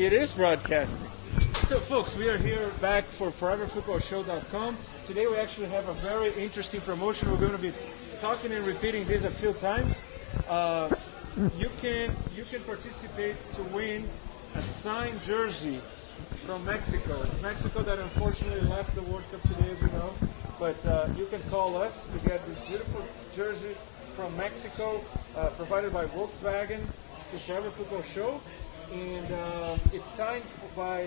It is broadcasting. So, folks, we are here back for ForeverFootballShow.com. Today we actually have a very interesting promotion. We're going to be talking and repeating this a few times. You can participate to win a signed jersey from Mexico. Mexico that unfortunately left the World Cup today, as you know. But you can call us to get this beautiful jersey from Mexico, provided by Volkswagen to Forever Football Show. And it's signed by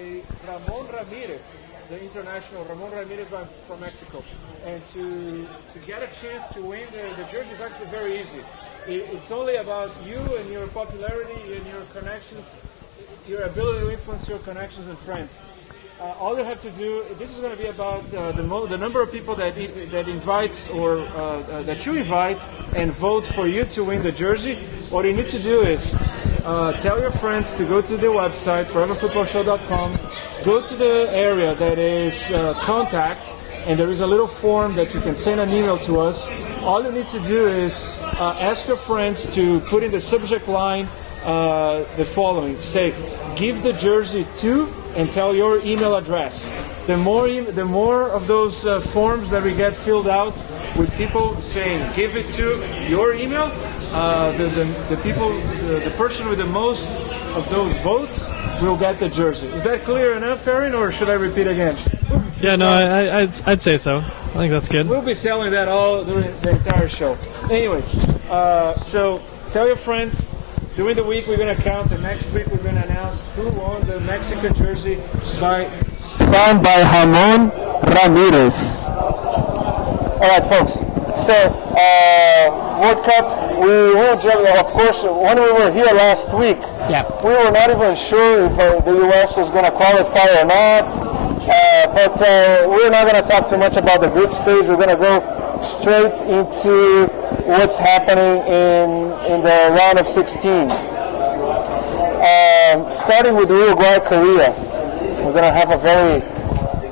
Ramon Ramirez, the international Ramon Ramirez from Mexico. And to get a chance to win the jersey is actually very easy. It's only about you and your popularity and your connections, your ability to influence your connections and friends. All you have to do, this is going to be about the number of people that invites or that you invite and vote for you to win the jersey. What you need to do is tell your friends to go to the website, foreverfootballshow.com, go to the area that is contact, and there is a little form that you can send an email to us. All you need to do is ask your friends to put in the subject line the following. Say, give the jersey to, and tell your email address. The more of those forms that we get filled out with people saying give it to your email, the person with the most of those votes will get the jersey. Is that clear enough, Aaron, or should I repeat again? Yeah, no, I'd say so. I think that's good. We'll be telling that all during the entire show. Anyways, so tell your friends. During the week, we're going to count, and next week, we're going to announce who won the Mexican jersey signed by Ramon Ramirez. All right, folks. So, World Cup, we will, of course, when we were here last week, we were not even sure if the U.S. was going to qualify or not. But we're not going to talk too much about the group stage. We're going to go straight into what's happening in the round of 16. Starting with Uruguay, Korea. We're going to have a very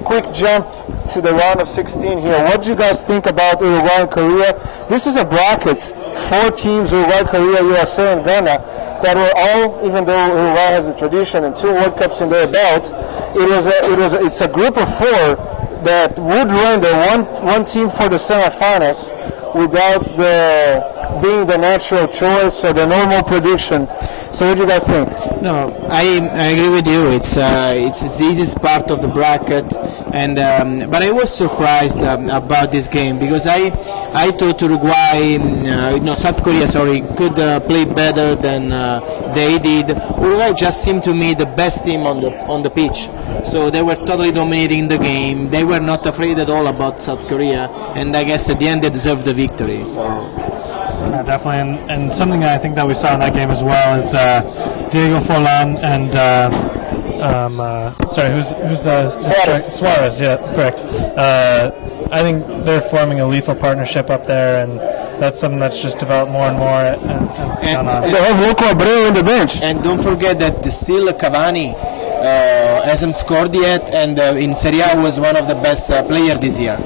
quick jump to the round of 16 here. What do you guys think about Uruguay and Korea? This is a bracket, 4 teams, Uruguay, Korea, USA, and Ghana, that were all, even though Uruguay has a tradition and 2 World Cups in their belt, it's a group of 4 that would render one team for the semifinals without being the natural choice or the normal prediction. So what do you guys think? No, I agree with you. It's the easiest part of the bracket, and but I was surprised about this game because I thought Uruguay, South Korea, could play better than they did. Uruguay just seemed to me the best team on the pitch. So they were totally dominating the game. They were not afraid at all about South Korea, and I guess at the end they deserved the victory. So. Yeah, definitely, and something I think that we saw in that game as well is Diego Forlan and Suarez. Yeah, correct. I think they're forming a lethal partnership up there, and that's something that's just developed more and more as gone on. They have Loco Abreu in the bench. And don't forget that still Cavani hasn't scored yet, and in Serie A was one of the best players this year.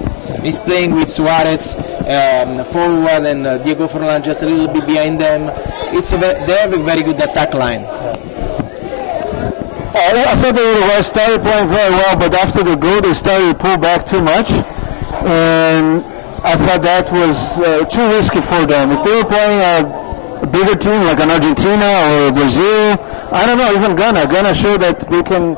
He's playing with Suarez forward and Diego Forlan just a little bit behind them. They have a very good attack line. I thought the Uruguay started playing very well, but after the goal they started to pull back too much. And I thought that was too risky for them. If they were playing a bigger team like an Argentina or Brazil, I don't know, even Ghana showed that they can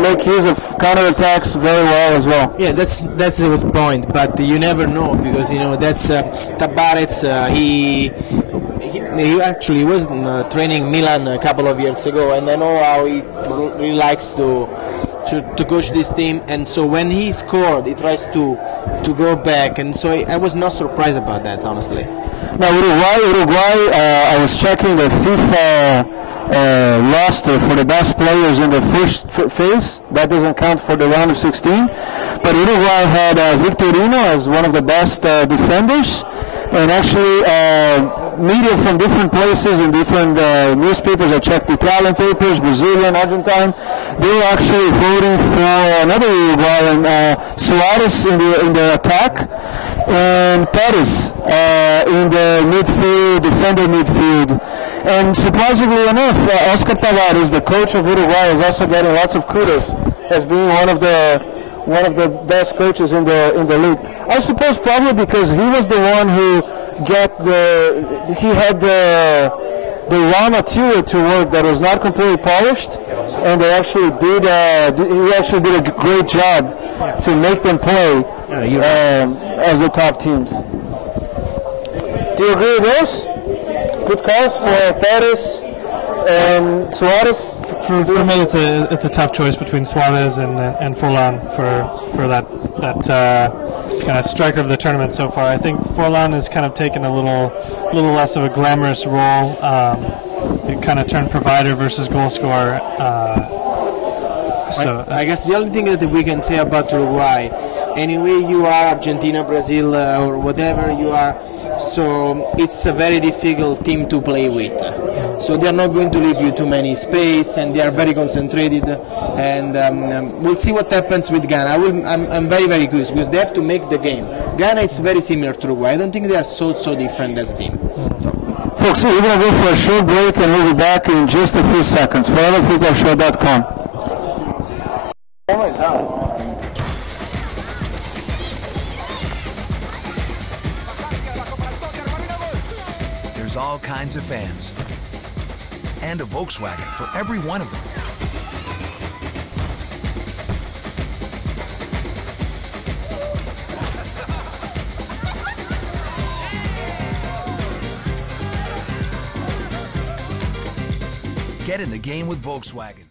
make use of counterattacks very well as well. Yeah, that's a good point, but you never know because that's Tabarez. He actually was training Milan a couple of years ago, and I know how he really likes to coach this team. And so when he scored, he tries to go back, and so I was not surprised about that, honestly. Now Uruguay, I was checking the FIFA roster for the best players in the first phase. That doesn't count for the round of 16. But Uruguay had Victorino as one of the best defenders, and actually media from different places and different newspapers. I checked Italian papers, Brazilian, Argentine. They were actually voting for another Uruguayan, Suarez in the attack, and Perez in the midfield, defender midfield. And surprisingly enough, Oscar Tavares, the coach of Uruguay, is also getting lots of kudos as being one of the best coaches in the league. I suppose probably because he was the one who had the raw material to work that was not completely polished, and he actually did a great job to make them play as the top teams. Do you agree with those? Good calls for Perez and Suarez. For me, it's a tough choice between Suarez and Forlan for that kind of striker of the tournament so far. I think Forlan has kind of taken a little less of a glamorous role. It kind of turned provider versus goal scorer. So I guess the only thing that we can say about Uruguay, anyway, you are Argentina, Brazil, or whatever you are. So it's a very difficult team to play with. So they are not going to leave you too many space, and they are very concentrated. And we'll see what happens with Ghana. I'm very, very curious because they have to make the game. Ghana is very similar to Uruguay. I don't think they are so different as a team. So. Folks, we're going to go for a short break, and we'll be back in just a few seconds. ForeverFootballShow.com. There's all kinds of fans, and a Volkswagen for every one of them. Get in the game with Volkswagen.